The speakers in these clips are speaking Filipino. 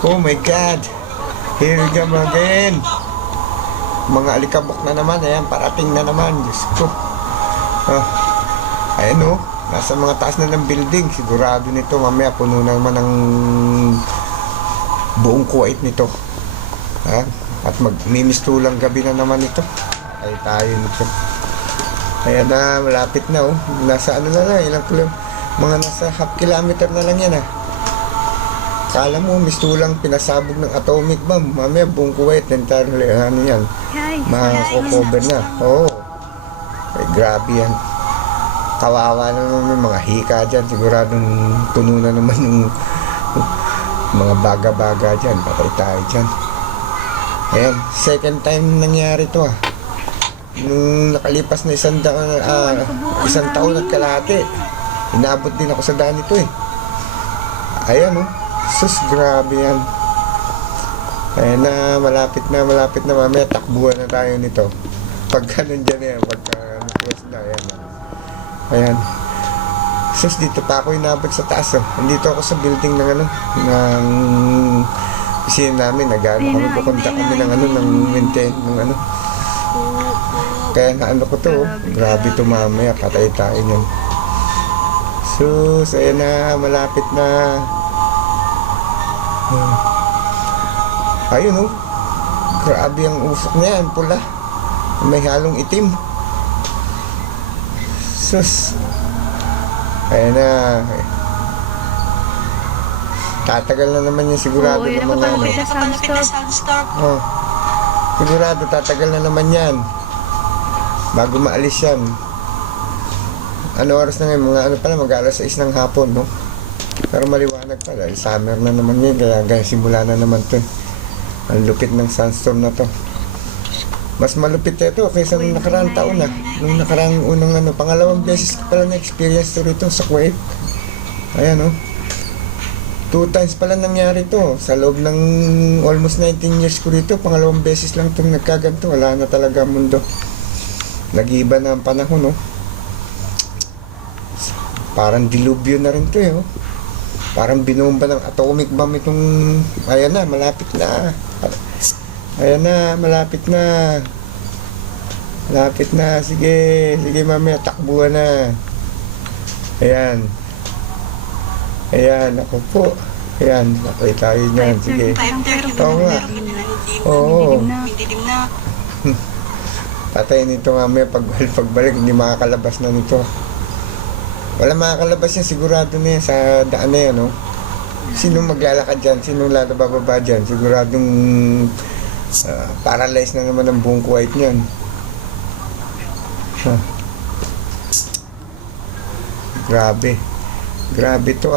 Oh my God. Here we go again. Mga alikabok na naman. Ayan, parating na naman. Diyos ko. Ayan o. Nasa mga taas na ng building. Sigurado nito. Mamaya puno na naman ng buong Kuwait nito. At magmimistulang gabi na naman ito. Ay tayo nito. Ayan na. Malapit na o. Nasa ano na lang. Ilang mga nasa half kilometer na lang yan Kala mo, mistulang pinasabog ng atomic bomb. Mamaya, buong Kuwait, entirely, ano yan, makakover na. Oo. Ay, grabe yan. Kawawa na naman yung mga hika dyan. Siguradong puno na naman yung mga baga-baga dyan. Patay tayo dyan. Ayan, second time nangyari to Nung nakalipas na isang taon at kalahati, inabot din ako sa daan ito Ayan Sus, grabe yan. Ayan na, malapit na. Mamaya takbuhan na tayo nito. Pagka nandyan pagka request na, ayan. Sus, dito pa ako inabot sa taas Nandito ako sa building ng ng pisina namin. Kami pupunta kami ng maintain, Kaya naano ko to, grabe to mamaya, patay tayo yan. Sus, ayan na, malapit na. Ayun grabe ang usok niya, pula. May halong itim. Sus. Ayan na. Tatagal na naman yan sigurado ng mga sigurado tatagal na naman yan bago maalis yan. Ano oras na ngayon? Mga pala, mag-alas 6 ng hapon pero maliwanag pala, summer na naman yun, kaya simula na naman to. Ang lupit ng sunstorm na to. Mas malupit ito kaysa nung nakaraang taon nung nakaraang unang pangalawang beses ko pala na-experience to rito sa Kuwait. Ayan 2 times pala nangyari to sa loob ng almost 19 years ko rito. Pangalawang beses lang itong nagkaganto. Wala na talaga mundo. Nag-iba na ang panahon Parang dilubyo na rin to Parang binomba ng atomic bomb itong. Ayan na, malapit na. Malapit na. Sige mamaya, takbuhan na. Ayan, ako po. Ayan, nakay tayo niyan. Sige. Oo nga. Oo. Patay nito mamaya pagbalik, hindi makakalabas na nito. Wala makakalabas yan, sigurado na yan sa daan na yan Sino maglalakad dyan? Sino bababa dyan? Siguradong paralyzed na naman ang buong Kuwait niyan. Grabe to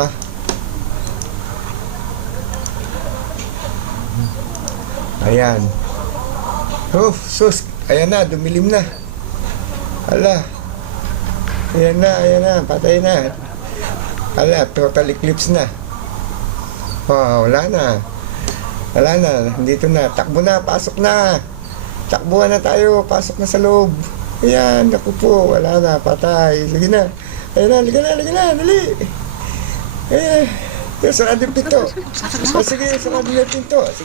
Ayan. Sus, ayan na, dumilim na. Hala. Ayan na, patay na. Hala, total eclipse na. Wala na, dito na. Takbo na, pasok na. Takbuhan na tayo, pasok na sa loob. Ayan, naku po, wala na, patay. Sige na. Ayan na, liga na, dali. Sarado yung pinto. Sige, sarado yung pinto. Sige.